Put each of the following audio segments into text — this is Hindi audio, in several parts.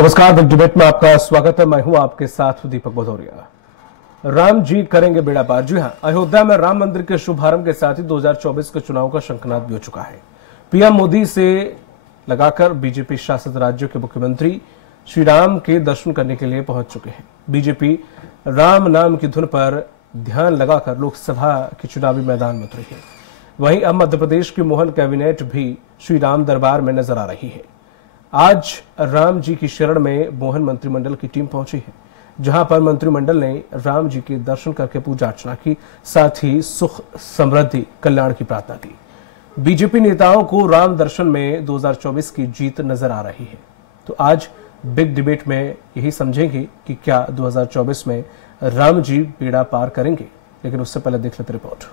नमस्कार, बिग डिबेट में आपका स्वागत है। मैं हूं आपके साथ दीपक भदौरिया। राम जी करेंगे बेड़ा पार। जी हां, अयोध्या में राम मंदिर के शुभारंभ के साथ ही 2024 के चुनाव का शंखनाद भी हो चुका है। पीएम मोदी से लगाकर बीजेपी शासित राज्यों के मुख्यमंत्री श्री राम के दर्शन करने के लिए पहुंच चुके हैं। बीजेपी राम नाम की धुन पर ध्यान लगाकर लोकसभा के चुनावी मैदान में उतरी है। वहीं अब मध्य प्रदेश की मोहन कैबिनेट भी श्री राम दरबार में नजर आ रही है। आज राम जी की शरण में मोहन मंत्रिमंडल की टीम पहुंची है, जहां पर मंत्रिमंडल ने राम जी के दर्शन करके पूजा अर्चना की, साथ ही सुख समृद्धि कल्याण की प्रार्थना की। बीजेपी नेताओं को राम दर्शन में 2024 की जीत नजर आ रही है। तो आज बिग डिबेट में यही समझेंगे कि क्या 2024 में राम जी बेड़ा पार करेंगे। लेकिन उससे पहले देख लेते रिपोर्ट।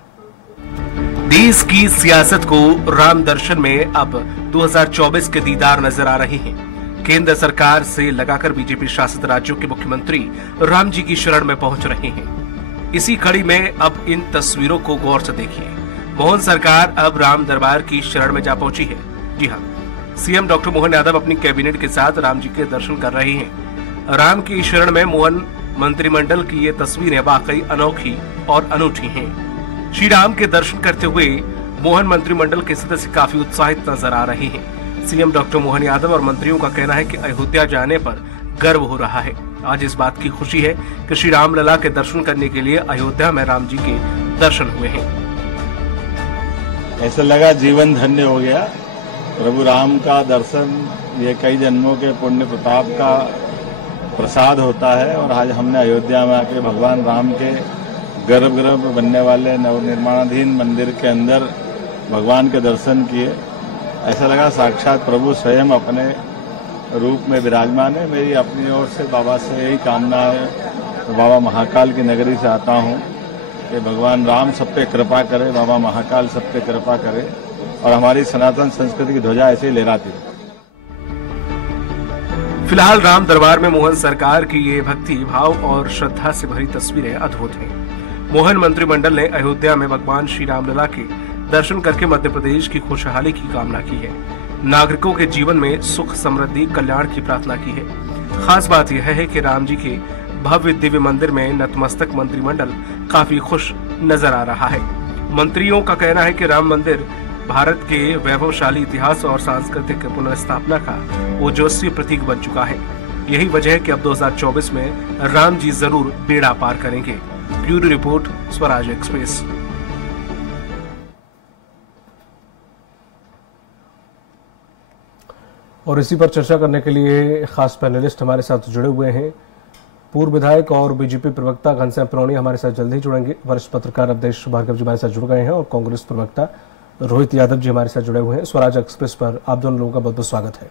देश की सियासत को राम दर्शन में अब 2024 के दीदार नजर आ रहे हैं। केंद्र सरकार से लगाकर बीजेपी शासित राज्यों के मुख्यमंत्री राम जी की शरण में पहुंच रहे हैं। इसी कड़ी में अब इन तस्वीरों को गौर से देखिए। मोहन सरकार अब राम दरबार की शरण में जा पहुंची है। जी हां, सीएम डॉक्टर मोहन यादव अपनी कैबिनेट के साथ राम जी के दर्शन कर रहे हैं। राम की शरण में मोहन मंत्रिमंडल की ये तस्वीरें वाकई अनोखी और अनूठी हैं। श्री राम के दर्शन करते हुए मोहन मंत्रिमंडल के सदस्य काफी उत्साहित नजर आ रहे हैं। सीएम डॉक्टर मोहन यादव और मंत्रियों का कहना है कि अयोध्या जाने पर गर्व हो रहा है। आज इस बात की खुशी है कि श्री राम लला के दर्शन करने के लिए अयोध्या में राम जी के दर्शन हुए हैं। ऐसा लगा जीवन धन्य हो गया। प्रभु राम का दर्शन ये कई जन्मों के पुण्य प्रताप का प्रसाद होता है और आज हमने अयोध्या में आके भगवान राम के गर्भगृह बनने वाले नवनिर्माणाधीन मंदिर के अंदर भगवान के दर्शन किए। ऐसा लगा साक्षात प्रभु स्वयं अपने रूप में विराजमान है। मेरी अपनी ओर से बाबा से यही कामना है, तो बाबा महाकाल की नगरी से आता हूँ कि भगवान राम सब पे कृपा करे, बाबा महाकाल सब पे कृपा करे और हमारी सनातन संस्कृति की ध्वजा ऐसे ही लहराती रहे। फिलहाल राम दरबार में मोहन सरकार की ये भक्ति भाव और श्रद्धा से भरी तस्वीरें अद्भुत हैं। मोहन मंत्रिमंडल ने अयोध्या में भगवान श्री रामलला के दर्शन करके मध्य प्रदेश की खुशहाली की कामना की है। नागरिकों के जीवन में सुख समृद्धि कल्याण की प्रार्थना की है। खास बात यह है कि राम जी के भव्य दिव्य मंदिर में नतमस्तक मंत्रिमंडल काफी खुश नजर आ रहा है। मंत्रियों का कहना है कि राम मंदिर भारत के वैभवशाली इतिहास और सांस्कृतिक पुनर्स्थापना का ओजस्वी प्रतीक बन चुका है। यही वजह है कि अब 2024 में राम जी जरूर बेड़ा पार करेंगे। Bureau report, Swaraj express. और इसी पर चर्चा करने के लिए खास पैनलिस्ट हमारे साथ जुड़े हुए हैं। पूर्व विधायक और बीजेपी प्रवक्ता घनश्याम प्रोणी हमारे साथ जल्द ही जुड़ेंगे। वरिष्ठ पत्रकार अवधेश भार्गव जी हमारे साथ जुड़ गए हैं और कांग्रेस प्रवक्ता रोहित यादव जी हमारे साथ जुड़े हुए हैं। स्वराज एक्सप्रेस पर आप दोनों लोगों का बहुत बहुत स्वागत है।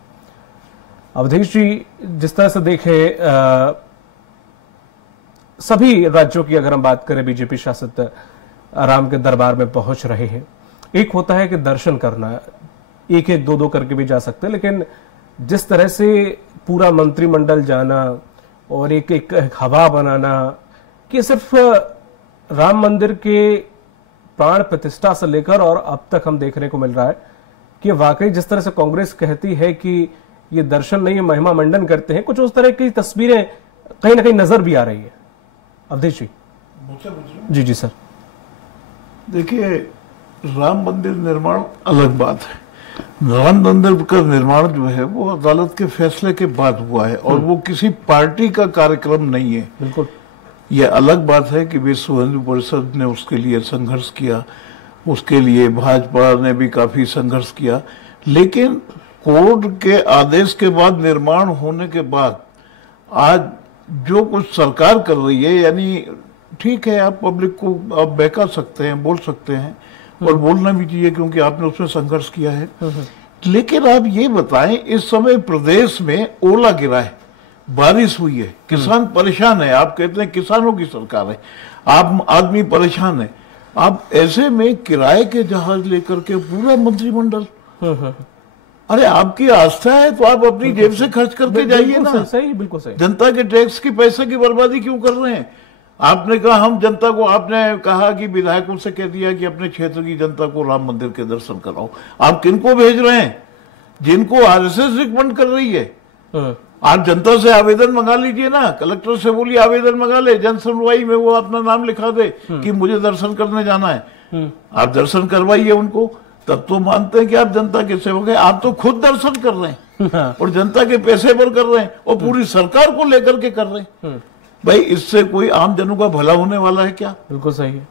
अवधेश जी, जिस तरह से देखें सभी राज्यों की अगर हम बात करें, बीजेपी शासित राम के दरबार में पहुंच रहे हैं। एक होता है कि दर्शन करना, एक एक दो दो करके भी जा सकते हैं, लेकिन जिस तरह से पूरा मंत्रिमंडल जाना और एक एक हवा बनाना कि सिर्फ राम मंदिर के प्राण प्रतिष्ठा से लेकर और अब तक हम देखने को मिल रहा है कि वाकई जिस तरह से कांग्रेस कहती है कि ये दर्शन नहीं है, महिमा मंडन करते हैं, कुछ उस तरह की तस्वीरें कहीं ना कहीं नजर भी आ रही है। अवधेश जी। जी सर। देखिए, राम मंदिर निर्माण अलग बात है। राम मंदिर का निर्माण जो है वो अदालत के फैसले के बाद हुआ है और वो किसी पार्टी का कार्यक्रम नहीं है। बिल्कुल। ये अलग बात है कि विश्व हिंदू परिषद ने उसके लिए संघर्ष किया, उसके लिए भाजपा ने भी काफी संघर्ष किया, लेकिन कोर्ट के आदेश के बाद निर्माण होने के बाद आज जो कुछ सरकार कर रही है, यानी ठीक है, आप पब्लिक को आप बहका सकते हैं, बोल सकते हैं और बोलना भी चाहिए क्योंकि आपने उसमें संघर्ष किया है। लेकिन आप ये बताएं, इस समय प्रदेश में ओला गिरा है, बारिश हुई है, किसान परेशान है। आप कहते हैं किसानों की सरकार है, आप आदमी परेशान है। आप ऐसे में किराए के जहाज लेकर के पूरा मंत्रिमंडल, अरे आपकी आस्था है तो आप अपनी जेब से खर्च करके जाइए ना। सही, बिल्कुल सही। जनता के टैक्स की पैसे की बर्बादी क्यों कर रहे हैं? आपने कहा हम जनता को, आपने कहा कि विधायकों से कह दिया कि अपने क्षेत्र की जनता को राम मंदिर के दर्शन कराओ। आप किनको भेज रहे हैं? जिनको आरएसएस रिकमेंड कर रही है। आप जनता से आवेदन मंगा लीजिए ना, कलेक्टर से बोलिए आवेदन मंगा ले, जन सुनवाई में वो अपना नाम लिखा दे कि मुझे दर्शन करने जाना है। आप दर्शन करवाइए उनको, तब तो मानते हैं कि आप जनता के सेवक हैं। आप तो खुद दर्शन कर रहे हैं और जनता के पैसे पर कर रहे हैं और पूरी सरकार को लेकर के कर रहे हैं। भाई इससे कोई आम जनों का भला होने वाला है क्या? बिल्कुल सही है।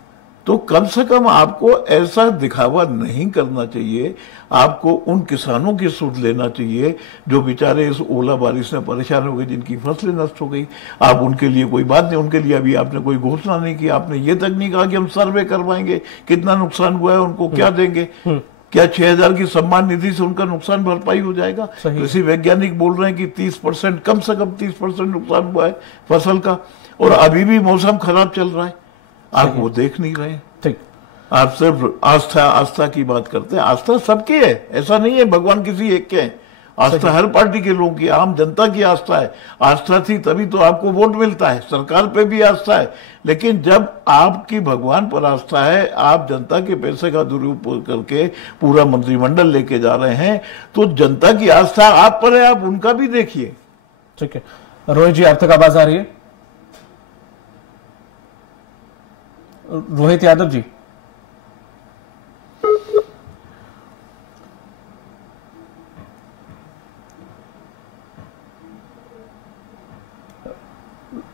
तो कम से कम आपको ऐसा दिखावा नहीं करना चाहिए। आपको उन किसानों की सुध लेना चाहिए जो बेचारे इस ओला बारिश में परेशान हो गए, जिनकी फसलें नष्ट हो गई। आप उनके लिए कोई बात नहीं, उनके लिए अभी आपने कोई घोषणा नहीं की। आपने ये तक नहीं कहा कि हम सर्वे करवाएंगे, कितना नुकसान हुआ है, उनको क्या देंगे, क्या 6,000 की सम्मान निधि से उनका नुकसान भरपाई हो जाएगा? कृषि वैज्ञानिक बोल रहे हैं कि 30%, कम से कम 30% नुकसान हुआ है फसल का, और अभी भी मौसम खराब चल रहा है। आप वो देख नहीं रहे। ठीक, आप सिर्फ आस्था की बात करते हैं। आस्था सबकी है, ऐसा नहीं है भगवान किसी एक के हैं। आस्था हर पार्टी के लोगों की, आम जनता की आस्था है। आस्था थी तभी तो आपको वोट मिलता है। सरकार पे भी आस्था है, लेकिन जब आपकी भगवान पर आस्था है, आप जनता के पैसे का दुरुपयोग करके पूरा मंत्रिमंडल लेके जा रहे हैं, तो जनता की आस्था आप पर है, आप उनका भी देखिए। ठीक है रोहित जी, आप तक आवाज आ रही है? रोहित यादव जी,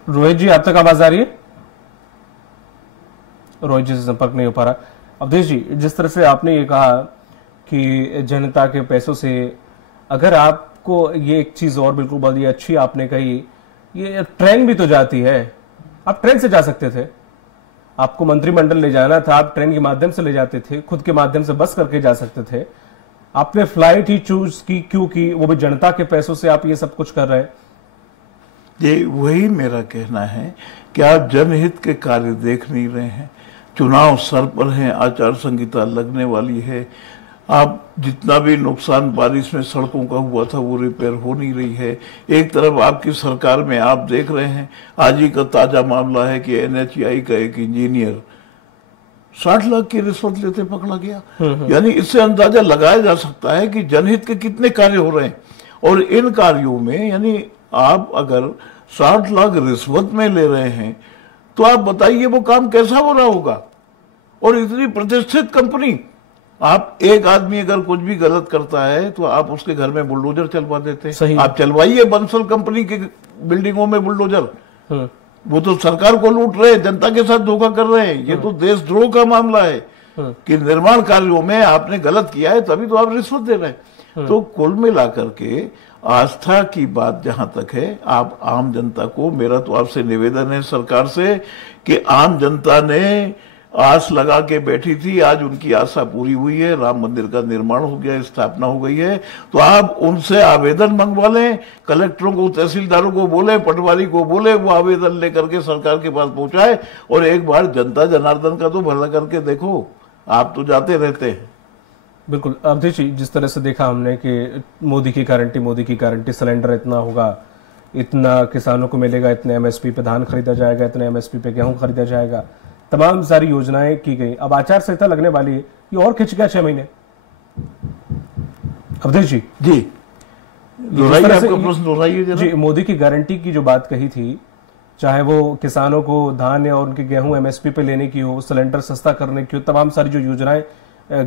रोहित जी आप तक आवाज आ रही है? रोहित जी से संपर्क नहीं हो पा रहा। अवधेश जी, जिस तरह से आपने ये कहा कि जनता के पैसों से, अगर आपको ये एक चीज और बिल्कुल बड़ी अच्छी आपने कही, ये ट्रेन भी तो जाती है। आप ट्रेन से जा सकते थे, आपको मंत्रिमंडल ले जाना था, आप ट्रेन के माध्यम से ले जाते थे, खुद के माध्यम से बस करके जा सकते थे। आपने फ्लाइट ही चूज की, क्यों की? वो भी जनता के पैसों से आप ये सब कुछ कर रहे हैं। ये वही मेरा कहना है कि आप जनहित के कार्य देख नहीं रहे हैं। चुनाव सर पर है, आचार संहिता लगने वाली है। आप जितना भी नुकसान बारिश में सड़कों का हुआ था वो रिपेयर हो नहीं रही है। एक तरफ आपकी सरकार में आप देख रहे हैं, आज ही का ताजा मामला है कि NHAI का एक इंजीनियर 60 लाख की रिश्वत लेते पकड़ा गया। यानी इससे अंदाजा लगाया जा सकता है कि जनहित के कितने कार्य हो रहे हैं। और इन कार्यों में यानी आप अगर 60 लाख रिश्वत में ले रहे हैं, तो आप बताइए वो काम कैसा हो रहा होगा। और इतनी प्रतिष्ठित कंपनी, आप एक आदमी अगर कुछ भी गलत करता है तो आप उसके घर में बुलडोजर चलवा देते हैं। आप चलवाइए बंसल कंपनी के बिल्डिंगों में बुलडोजर, वो तो सरकार को लूट रहे हैं, जनता के साथ धोखा कर रहे हैं। ये तो देशद्रोह का मामला है कि निर्माण कार्यों में आपने गलत किया है, तभी तो आप रिश्वत दे रहे हैं। तो कुल मिलाकर के आस्था की बात जहां तक है, आप आम जनता को, मेरा तो आपसे निवेदन है सरकार से कि आम जनता ने आस लगा के बैठी थी, आज उनकी आशा पूरी हुई है। राम मंदिर का निर्माण हो गया, स्थापना हो गई है, तो आप उनसे आवेदन मंगवा लें। कलेक्टरों को, तहसीलदारों को बोले, पटवारी को बोले, वो आवेदन लेकर के सरकार के पास पहुंचाए और एक बार जनता जनार्दन का तो भला करके देखो। आप तो जाते रहते हैं। बिल्कुल अवधेश जी, जिस तरह से देखा हमने कि मोदी की गारंटी, सिलेंडर इतना होगा, इतना किसानों को मिलेगा, इतने MSP पे धान खरीदा जाएगा, इतने MSP पे गेहूं खरीदा जाएगा, तमाम सारी योजनाएं की गई। अब आचार संहिता लगने वाली है, ये और खिंच गया 6 महीने। अवधेश जी, आपका प्रश्न दोहराइए जरा। जी, मोदी की गारंटी की जो बात कही थी, चाहे वो किसानों को धान और उनके गेहूं MSP पे लेने की हो, सिलेंडर सस्ता करने की हो, तमाम सारी जो योजनाएं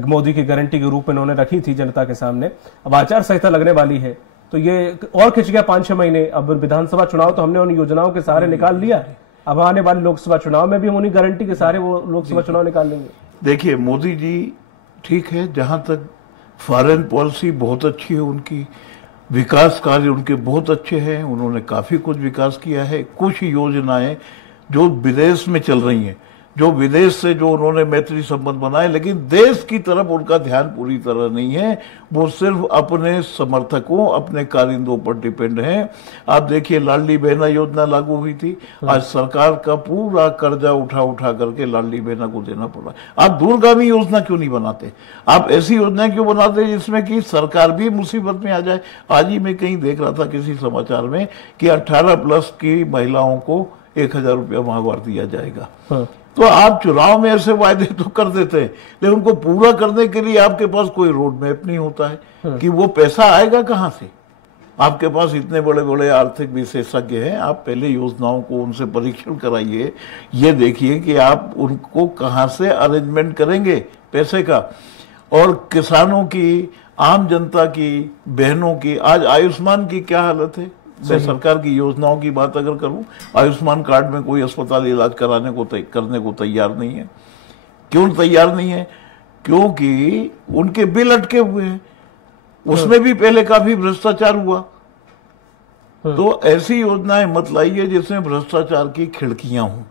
मोदी की गारंटी के रूप में उन्होंने रखी थी जनता के सामने, अब आचार संहिता लगने वाली है तो ये और खिंच गया 5-6 महीने। अब विधानसभा चुनाव तो हमने उन योजनाओं के सहारे निकाल लिया, अब आने वाले लोकसभा चुनाव में भी हम उन्हीं गारंटी के सहारे वो लोकसभा चुनाव निकाल लेंगे। देखिए मोदी जी ठीक है, जहां तक फॉरेन पॉलिसी बहुत अच्छी है उनकी, विकास कार्य उनके बहुत अच्छे हैं, उन्होंने काफी कुछ विकास किया है। कुछ योजनाएं जो विदेश में चल रही हैं, जो विदेश से जो उन्होंने मैत्री संबंध बनाए, लेकिन देश की तरफ उनका ध्यान पूरी तरह नहीं है। वो सिर्फ अपने समर्थकों, अपने कारिंदों पर डिपेंड हैं। आप देखिए लाडली बहना योजना लागू हुई थी, आज सरकार का पूरा कर्जा उठा करके लाडली बहना को देना पड़ा। आप दूरगामी योजना क्यों नहीं बनाते? आप ऐसी योजना क्यों बनाते जिसमें कि सरकार भी मुसीबत में आ जाए? आज ही मैं कहीं देख रहा था किसी समाचार में कि 18+ की महिलाओं को 1000 रुपया माहवार दिया जाएगा। तो आप चुनाव में ऐसे वायदे तो कर देते हैं, लेकिन उनको पूरा करने के लिए आपके पास कोई रोड मैप नहीं होता है कि वो पैसा आएगा कहां से। आपके पास इतने बड़े बड़े आर्थिक विशेषज्ञ हैं, आप पहले योजनाओं को उनसे परीक्षण कराइए, ये देखिए कि आप उनको कहाँ से अरेंजमेंट करेंगे पैसे का। और किसानों की, आम जनता की, बहनों की, आज आयुष्मान की क्या हालत है। मैं सरकार की योजनाओं की बात अगर करूं, आयुष्मान कार्ड में कोई अस्पताल इलाज करने को तैयार नहीं है। क्यों तैयार नहीं है? क्योंकि उनके बिल अटके हुए हैं, उसमें भी पहले काफी भ्रष्टाचार हुआ। तो ऐसी योजनाएं मत लाइए जिसमें भ्रष्टाचार की खिड़कियां हों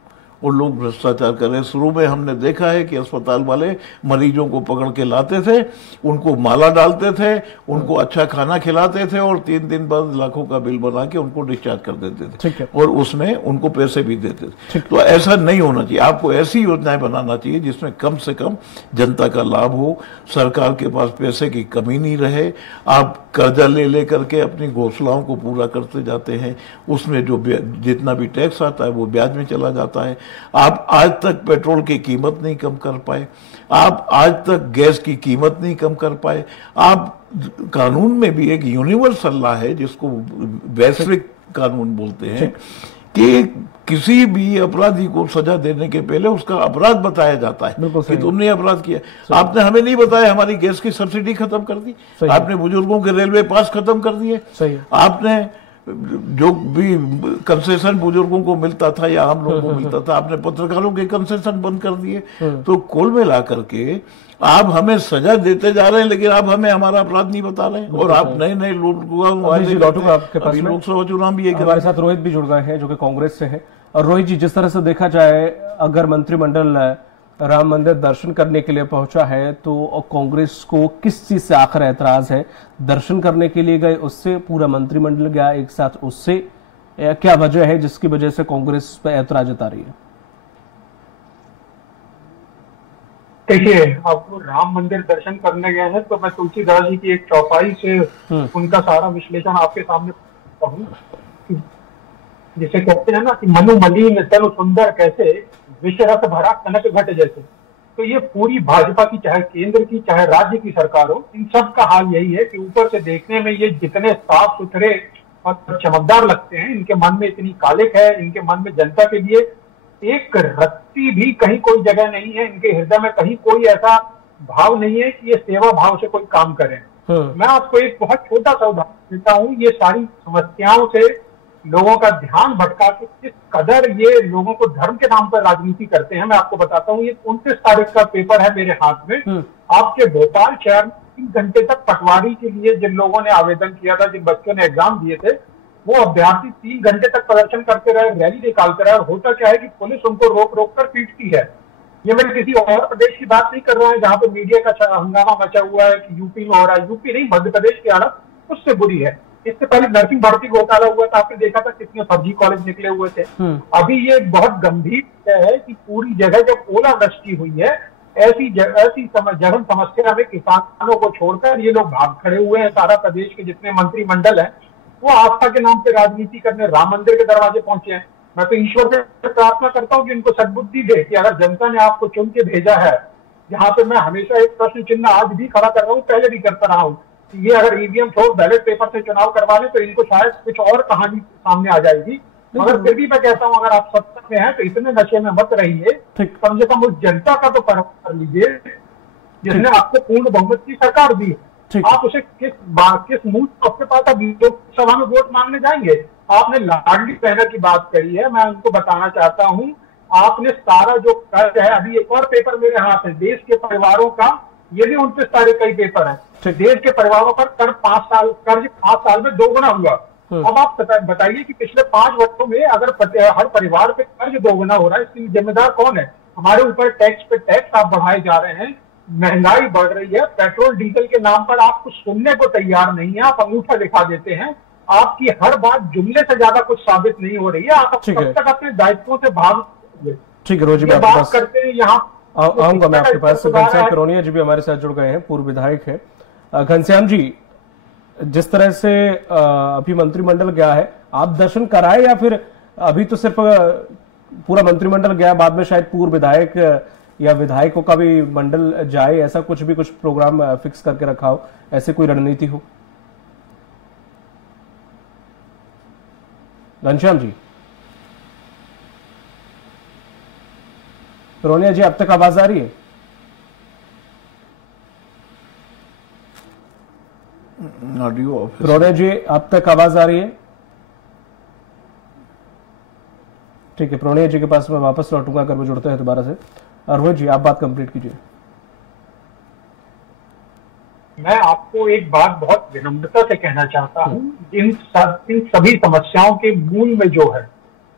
और लोग भ्रष्टाचार करें। शुरू में हमने देखा है कि अस्पताल वाले मरीजों को पकड़ के लाते थे, उनको माला डालते थे, उनको अच्छा खाना खिलाते थे और 3 दिन बाद लाखों का बिल बना के उनको डिस्चार्ज कर देते थे और उसमें उनको पैसे भी देते थे। तो ऐसा नहीं होना चाहिए। आपको ऐसी योजनाएं बनाना चाहिए जिसमें कम से कम जनता का लाभ हो, सरकार के पास पैसे की कमी नहीं रहे। आप कर्जा ले करके अपनी घोषणाओं को पूरा करते जाते हैं, उसमें जो जितना भी टैक्स आता है वो ब्याज में चला जाता है। आप आज तक पेट्रोल की कीमत नहीं कम कर पाए, आप आज तक गैस की कीमत नहीं कम कर पाए। आप कानून में भी एक यूनिवर्सल लॉ है जिसको वैश्विक कानून बोलते हैं कि किसी भी अपराधी को सजा देने के पहले उसका अपराध बताया जाता है कि तुमने अपराध किया। आपने हमें नहीं बताया, हमारी गैस की सब्सिडी खत्म कर दी, आपने बुजुर्गों के रेलवे पास खत्म कर दिए, आपने जो भी कंसेशन बुजुर्गों को मिलता था या आम लोगों को मिलता था, आपने पत्रकारों के कंसेशन बंद कर दिए। तो कुल मिला करके आप हमें सजा देते जा रहे हैं, लेकिन आप हमें हमारा अपराध नहीं बता रहे हैं। और आप नए नए लोकसभा चुनाव भी हमारे साथ रोहित भी जुड़ गए हैं जो कि कांग्रेस से है। और रोहित जी, जिस तरह से देखा जाए, अगर मंत्रिमंडल राम मंदिर दर्शन करने के लिए पहुंचा है तो कांग्रेस को किस चीज से आखिर ऐतराज है? दर्शन करने के लिए गए, उससे पूरा मंत्रिमंडल गया एक साथ, उससे क्या वजह है जिसकी वजह से कांग्रेस पर ऐतराज जता रही है? देखिए, आप राम मंदिर दर्शन करने गए हैं तो मैं तुलसीदास जी की एक चौपाई से उनका सारा विश्लेषण आपके सामने कहूं, जिसे कहते हैं ना कि मनु मलिन तनु सुंदर कैसे, विषरस भरा कनक घट जैसे। तो ये पूरी भाजपा की, चाहे केंद्र की चाहे राज्य की सरकार हो, इन सब का हाल यही है कि ऊपर से देखने में ये जितने साफ सुथरे और चमकदार लगते हैं, इनके मन में इतनी कालिक है, इनके मन में जनता के लिए एक रत्ती भी कहीं कोई जगह नहीं है, इनके हृदय में कहीं कोई ऐसा भाव नहीं है कि ये सेवा भाव से कोई काम करें। मैं आपको एक बहुत छोटा सा उदाहरण देता हूँ। ये सारी समस्याओं से लोगों का ध्यान भटका के किस कदर ये लोगों को धर्म के नाम पर राजनीति करते हैं, मैं आपको बताता हूँ। ये 29 तारीख का पेपर है मेरे हाथ में। आपके भोपाल शहर में 3 घंटे तक पटवारी के लिए जिन लोगों ने आवेदन किया था, जिन बच्चों ने एग्जाम दिए थे, वो अभ्यर्थी 3 घंटे तक प्रदर्शन करते रहे, रैली निकालते रहे। और होता क्या है कि पुलिस उनको रोक रोक कर पीटती है। ये मैं किसी और प्रदेश की बात नहीं कर रहा हूँ जहां पर मीडिया का हंगामा मचा हुआ है कि यूपी में हो रहा है। यूपी नहीं, मध्य प्रदेश की हालत उससे बुरी है। इससे पहले नर्सिंग भर्ती घोटाला हुआ था, आपने देखा था कितने फर्जी कॉलेज निकले हुए थे। अभी ये बहुत गंभीर है कि पूरी जगह जब ओलावृष्टि हुई है, ऐसी जघन समस्या में किसानों को छोड़कर ये लोग भाग खड़े हुए हैं। सारा प्रदेश के जितने मंत्रिमंडल है वो आस्था के नाम पे राजनीति करने राम मंदिर के दरवाजे पहुंचे हैं। मैं तो ईश्वर से प्रार्थना करता हूं कि इनको सद्बुद्धि दे कि अगर जनता ने आपको चुन के भेजा है, यहाँ पे मैं हमेशा एक प्रश्न चिन्ह आज भी खड़ा कर रहा हूँ, पहले भी करता रहा हूँ, ये अगर ईवीएम छोड़ बैलेट पेपर से चुनाव करवा ले तो इनको शायद कुछ और कहानी सामने आ जाएगी। मगर फिर भी मैं कहता हूं, अगर आप सत्ता में हैं तो इतने नशे में मत रहिए, कम से कम उस जनता का तो परख कर लीजिए जिसने आपको पूर्ण बहुमत की सरकार दी। आप उसे किस मुंह आपके पास अब लोकसभा में वोट मांगने जाएंगे? आपने लाडली बहना की बात करी है, मैं उनको बताना चाहता हूं, आपने सारा जो कर्ज है, अभी एक और पेपर मेरे हाथ है, देश के परिवारों का, ये भी 29 तारीख का ही पेपर है। देश के परिवारों पर कर्ज 5 साल में 2 गुना हुआ। अब आप बताइए कि पिछले 5 वर्षों में अगर हर परिवार पे कर्ज 2 गुना हो रहा है, इसकी जिम्मेदार कौन है? हमारे ऊपर टैक्स पे टैक्स आप बढ़ाए जा रहे हैं, महंगाई बढ़ रही है, पेट्रोल डीजल के नाम पर आप कुछ सुनने को तैयार नहीं है, आप अंगूठा दिखा देते हैं। आपकी हर बात जुमले से ज्यादा कुछ साबित नहीं हो रही है। आप कब तक अपने दायित्वों से भाग? ठीक है, रोजी बात करते हैं यहाँ आऊंगा मैं आपके पास। घनश्याम करोनिया जी भी हमारे साथ जुड़ गए हैं, पूर्व विधायक है। घनश्याम जी, जिस तरह से अभी मंत्रिमंडल गया है, आप दर्शन कराए या फिर अभी तो सिर्फ पूरा मंत्रिमंडल गया, बाद में शायद पूर्व विधायक या विधायकों का भी मंडल जाए, ऐसा कुछ प्रोग्राम फिक्स करके रखा हो, ऐसे कोई रणनीति हो? घनश्याम जी, रोनिया जी, अब तक आवाज आ रही है? Audio office. रोनिया जी, अब तक आवाज आ रही है? ठीक है, प्रोनिया जी के पास मैं वापस लौटूंगा अगर वो जुड़ते हैं दोबारा से। रोहित जी, आप बात कंप्लीट कीजिए। मैं आपको एक बात बहुत विनम्रता से कहना चाहता हूँ, इन सभी समस्याओं के मूल में जो है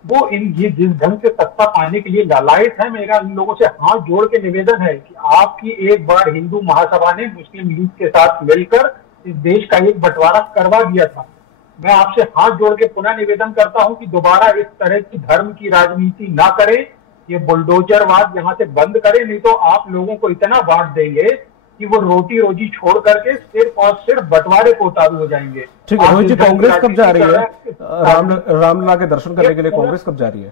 वो ये जिस ढंग से सत्ता पाने के लिए लालायित है, मेरा इन लोगों से हाथ जोड़ के निवेदन है कि आपकी एक बार हिंदू महासभा ने मुस्लिम लीग के साथ मिलकर इस देश का एक बंटवारा करवा दिया था। मैं आपसे हाथ जोड़ के पुनः निवेदन करता हूं कि दोबारा इस तरह की धर्म की राजनीति ना करें, ये बुलडोजरवाद यहां से बंद करें, नहीं तो आप लोगों को इतना बांट देंगे कि वो रोटी रोजी छोड़ करके सिर्फ और सिर्फ बंटवारे को उतारू हो जाएंगे। ठीक है रोहित जी, कांग्रेस कब जा रही है रामलला के दर्शन करने के लिए? कांग्रेस कब जा रही है?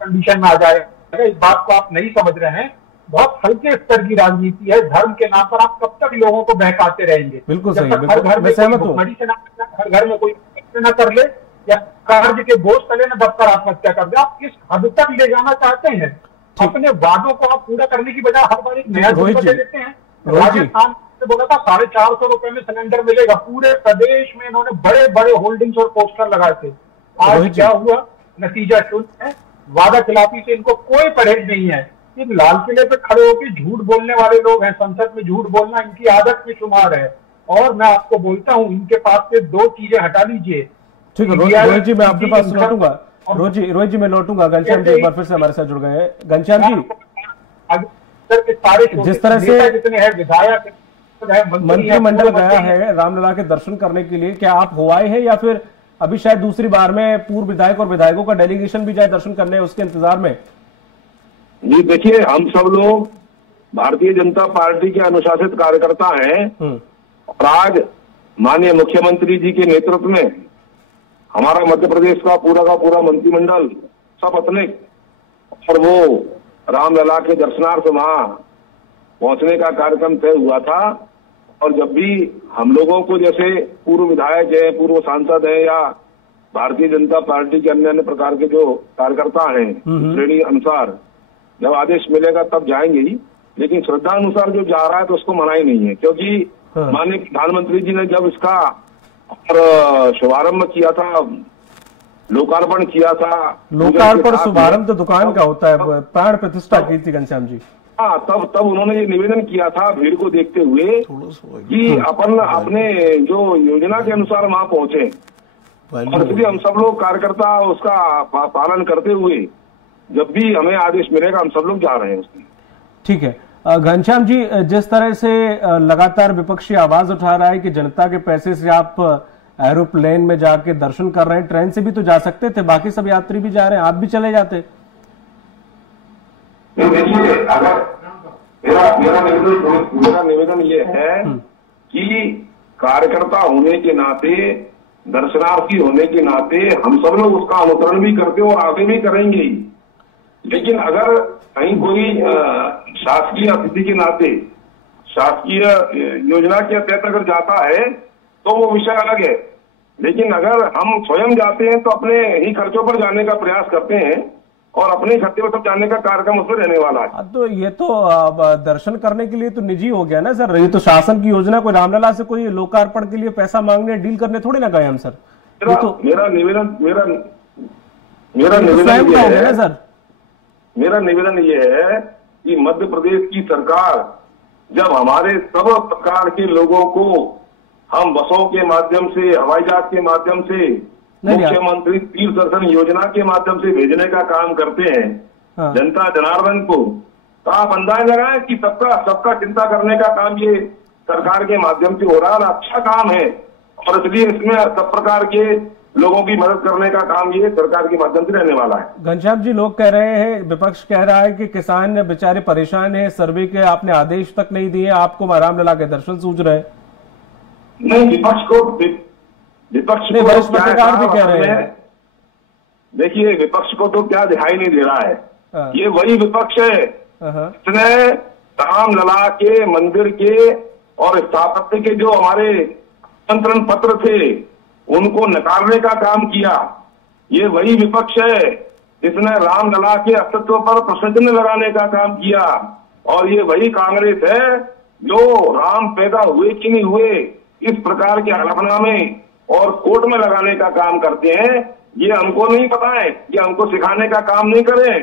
कंडीशन में आ जाएगा। इस बात को आप नहीं समझ रहे हैं। बहुत हल्के स्तर की राजनीति है। धर्म के नाम पर आप कब तक लोगों को बहकाते रहेंगे? बिल्कुल सही, हर घर में सहमत हूं। हर घर में कोई न कर ले या कर्ज के बोझ तले न दबकर आत्महत्या कर दे। आप किस हद तक ले जाना चाहते हैं? अपने वादों को आप पूरा करने की बजाय हर बार एक नया दे देते हैं। राजस्थान से बोला था 450 रुपए में सिलेंडर मिलेगा। पूरे प्रदेश में इन्होंने बड़े बड़े होल्डिंग्स और पोस्टर लगाए थे। आज क्या हुआ? नतीजा शून्य है। वादा खिलाफी से इनको कोई परहेज नहीं है। इन लाल किले पे खड़े होकर झूठ बोलने वाले लोग हैं। संसद में झूठ बोलना इनकी आदत में शुमार है। और मैं आपको बोलता हूं, इनके पास से दो चीजें हटा लीजिए। ठीक है रोहित जी, मैं आपके पास लौटूंगा। रोहित जी मैं लौटूंगा। घनश्याम जी एक बार फिर से हमारे साथ जुड़ गए हैं। घनश्याम जी, जिस तरह से जितने हैं विधायक मंत्रिमंडल गया है रामलला के दर्शन करने के लिए, क्या आप हो आए हैं या फिर अभी शायद दूसरी बार में पूर्व विधायक और विधायकों का डेलीगेशन भी जाए दर्शन करने उसके इंतजार में? जी देखिए, हम सब लोग भारतीय जनता पार्टी के अनुशासित कार्यकर्ता हैं और आज माननीय मुख्यमंत्री जी के नेतृत्व में हमारा मध्य प्रदेश का पूरा मंत्रिमंडल सब अपने और वो रामलला के दर्शनार्थ वहां पहुंचने का कार्यक्रम तय हुआ था। और जब भी हम लोगों को जैसे पूर्व विधायक है, पूर्व सांसद है या भारतीय जनता पार्टी के अन्य प्रकार के जो कार्यकर्ता हैं श्रेणी अनुसार जब आदेश मिलेगा तब जाएंगे ही। लेकिन श्रद्धा अनुसार जो जा रहा है तो उसको मना ही नहीं है, क्योंकि माननीय प्रधानमंत्री जी ने जब इसका शुभारंभ किया था, लोकार्पण किया था। लोकार्पण शुभारंभ तो दुकान का होता है, प्राण प्रतिष्ठा की थी घनश्याम जी। हाँ, तब उन्होंने ये निवेदन किया था भीड़ को देखते हुए कि अपन अपने जो योजना के अनुसार वहां पहुंचे। और इसलिए हम सब लोग कार्यकर्ता उसका पालन करते हुए जब भी हमें आदेश मिलेगा हम सब लोग जा रहे हैं उसमें। ठीक है घनश्याम जी, जिस तरह से लगातार विपक्षी आवाज उठा रहा है कि जनता के पैसे से आप एरोप्लेन में जाके दर्शन कर रहे हैं, ट्रेन से भी तो जा सकते थे, बाकी सब यात्री भी जा रहे हैं, आप भी चले जाते। देखिए, अगर मेरा निवेदन ये है कि कार्यकर्ता होने के नाते, दर्शनार्थी होने के नाते हम सब लोग उसका अनुसरण भी करते और आगे भी करेंगे। लेकिन अगर कहीं कोई शासकीय अतिथि के नाते शासकीय योजना के तहत अगर जाता है तो वो विषय अलग है। लेकिन अगर हम स्वयं जाते हैं तो अपने ही खर्चों पर जाने का प्रयास करते हैं और अपने खर्चे पर सब जाने का कार्यक्रम उसमें रहने वाला है। तो ये तो दर्शन करने के लिए तो निजी हो गया ना सर, ये तो शासन की योजना। कोई रामलला से कोई लोकार्पण के लिए पैसा मांगने डील करने थोड़ी ना गए हम सर। मेरा निवेदन ये है कि मध्य प्रदेश की सरकार जब हमारे सब प्रकार के लोगों को हम बसों के माध्यम से, हवाई जहाज के माध्यम से, मुख्यमंत्री तीर्थ दर्शन योजना के माध्यम से भेजने का काम करते हैं जनता जनार्दन को, तो आप अंदाज लगाएं कि सबका चिंता करने का काम ये सरकार के माध्यम से हो रहा है। अच्छा काम है और इसलिए इसमें सब प्रकार के लोगों की मदद करने का काम ये सरकार के माध्यम से रहने वाला है। घनश्याम जी, लोग कह रहे हैं, विपक्ष कह रहा है कि किसान बेचारे परेशान है, सर्वे के आपने आदेश तक नहीं दिए, आपको रामलला के दर्शन सूझ रहे। नहीं, विपक्ष को वरिष्ठ पत्रकार भी कह रहे हैं। देखिए, विपक्ष को तो क्या दिखाई नहीं दे रहा है। ये वही विपक्ष है जिसने रामलला के मंदिर के और स्थापत्य के जो हमारे आमंत्रण पत्र थे उनको नकारने का काम किया। ये वही विपक्ष है जिसने रामलला के अस्तित्व पर प्रश्न चिन्ह लगाने का काम किया, और ये वही कांग्रेस है जो राम पैदा हुए कि नहीं हुए इस प्रकार के हलफनामे और कोर्ट में लगाने का काम करते हैं। ये हमको नहीं पता है, ये हमको सिखाने का काम नहीं करें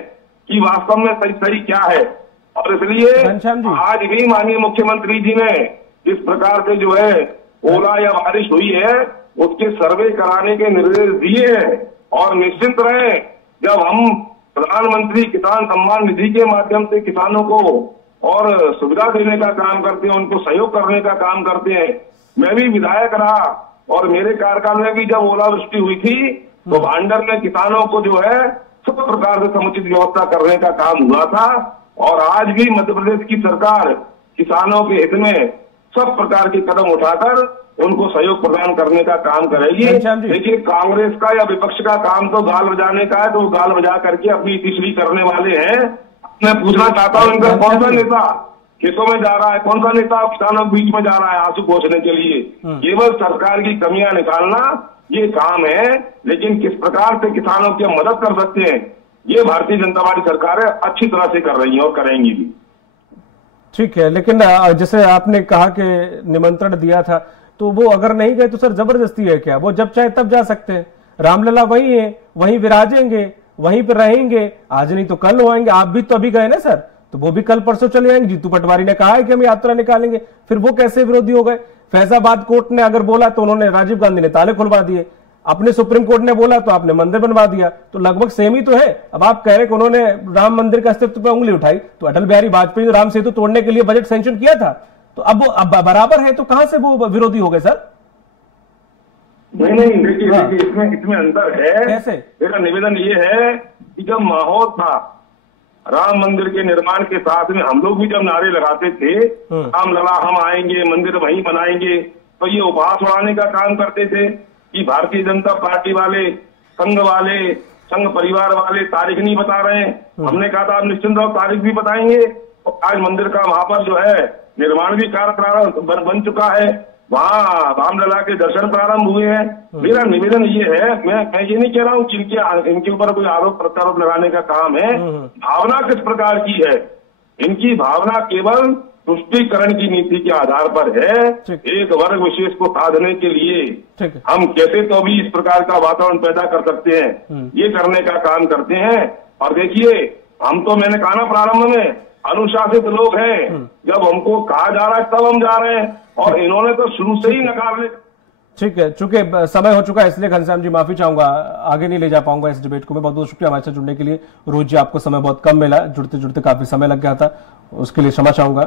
कि वास्तव में सही सही क्या है। और इसलिए आज भी माननीय मुख्यमंत्री जी ने इस प्रकार से जो है ओला या बारिश हुई है उसके सर्वे कराने के निर्देश दिए हैं। और निश्चित रहे, जब हम प्रधानमंत्री किसान सम्मान निधि के माध्यम से किसानों को और सुविधा देने का काम करते हैं, उनको सहयोग करने का काम करते हैं। मैं भी विधायक रहा और मेरे कार्यकाल में भी जब ओलावृष्टि हुई थी तो भांडर में किसानों को जो है सब प्रकार से समुचित व्यवस्था करने का काम हुआ था। और आज भी मध्य प्रदेश की सरकार किसानों के हित में सब प्रकार के कदम उठाकर उनको सहयोग प्रदान करने का काम करेगी। देखिए, कांग्रेस का या विपक्ष का काम तो गाल बजाने का है, तो वो गाल बजा करके अपनी पिछली करने वाले हैं। मैं पूछना चाहता हूँ, इनका कौन सा नेता खेतों में जा रहा है, कौन सा नेता किसानों के बीच में जा रहा है आंसू पोंछने के लिए? केवल सरकार की कमियां निकालना ये काम है, लेकिन किस प्रकार से किसानों की मदद कर सकते हैं ये भारतीय जनता पार्टी सरकार अच्छी तरह से कर रही है और करेंगी भी। ठीक है, लेकिन जैसे आपने कहा कि निमंत्रण दिया था, तो वो अगर नहीं गए तो सर जबरदस्ती है क्या? वो जब चाहे तब जा सकते हैं। रामलला वही है, वहीं विराजेंगे, वहीं पर रहेंगे, आज नहीं तो कल हो आएंगे। आप भी तो अभी गए ना सर, तो वो भी कल परसों चले आएंगे। जीतू पटवारी ने कहा है कि हम यात्रा निकालेंगे, फिर वो कैसे विरोधी हो गए? फैजाबाद कोर्ट ने अगर बोला तो उन्होंने, राजीव गांधी ने ताले खुलवा दिए। अपने सुप्रीम कोर्ट ने बोला तो आपने मंदिर बनवा दिया। तो लगभग सेम ही तो है। अब आप कह रहे कि उन्होंने राम मंदिर के अस्तित्व पर उंगली उठाई, तो अटल बिहारी वाजपेयी ने राम सेतु तोड़ने के लिए बजट सैंक्शन किया था, तो अब बराबर है, तो कहां से वो विरोधी हो गए सर? नहीं, देखिए इसमें अंतर है। कैसे? मेरा निवेदन ये है कि जब माहौल था राम मंदिर के निर्माण के साथ में, हम लोग भी जब नारे लगाते थे रामलला हम आएंगे, मंदिर वहीं बनाएंगे, तो ये उपहास उड़ाने का काम करते थे कि भारतीय जनता पार्टी वाले, संघ परिवार वाले तारीख नहीं बता रहे हैं। हमने कहा था आप निश्चिंत रहो, तारीख भी बताएंगे। तो आज मंदिर का वहां पर जो है निर्माण भी कार्य प्रारंभ बन चुका है, वहाँ रामलला के दर्शन प्रारंभ हुए हैं। मेरा निवेदन ये है, मैं ये नहीं कह रहा हूँ कि इनके ऊपर कोई आरोप प्रत्यारोप लगाने का काम है। भावना किस प्रकार की है? इनकी भावना केवल तुष्टीकरण की नीति के आधार पर है। एक वर्ग विशेष को साधने के लिए हम कैसे तो भी इस प्रकार का वातावरण पैदा कर सकते हैं, ये करने का काम करते हैं। और देखिए, हम तो मैंने कहा ना प्रारंभ में, अनुशासित लोग हैं। जब हमको कहा जा रहा है तब हम जा रहे हैं, और इन्होंने तो शुरू से ही नकार। ठीक है, चूंकि समय हो चुका है इसलिए घनश्याम जी माफी चाहूंगा, आगे नहीं ले जा पाऊंगा इस डिबेट को। मैं बहुत बहुत शुक्रिया हमारे साथ जुड़ने के लिए। रोज जी, आपको समय बहुत कम मिला, जुड़ते जुड़ते काफी समय लग गया था, उसके लिए क्षमा चाहूंगा।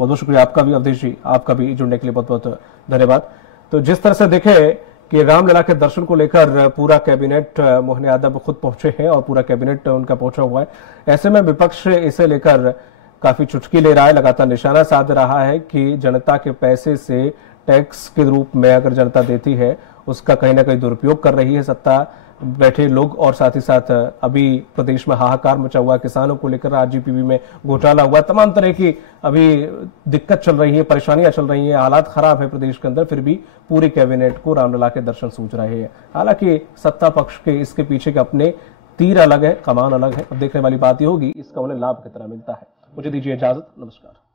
बहुत बहुत शुक्रिया आपका भी, अवधेश जी आपका भी जुड़ने के लिए बहुत बहुत धन्यवाद। तो जिस तरह से देखे कि रामलला के दर्शन को लेकर पूरा कैबिनेट, मोहन यादव खुद पहुंचे हैं और पूरा कैबिनेट उनका पहुंचा हुआ है, ऐसे में विपक्ष इसे लेकर काफी चुटकी ले रहा है, लगातार निशाना साध रहा है कि जनता के पैसे से टैक्स के रूप में अगर जनता देती है उसका कहीं ना कहीं दुरुपयोग कर रही है सत्ता बैठे लोग। और साथ ही साथ अभी प्रदेश में हाहाकार मचा हुआ, किसानों को लेकर आरजीपीवी में घोटाला हुआ, तमाम तरह की अभी दिक्कत चल रही है, परेशानियां चल रही हैं, हालात खराब है प्रदेश के अंदर, फिर भी पूरी कैबिनेट को रामलला के दर्शन सूझ रहे हैं। हालांकि सत्ता पक्ष के इसके पीछे के अपने तीर अलग है, कमान अलग है। अब देखने वाली बात यह होगी इसका उन्हें लाभ कितना मिलता है। मुझे दीजिए इजाजत, नमस्कार।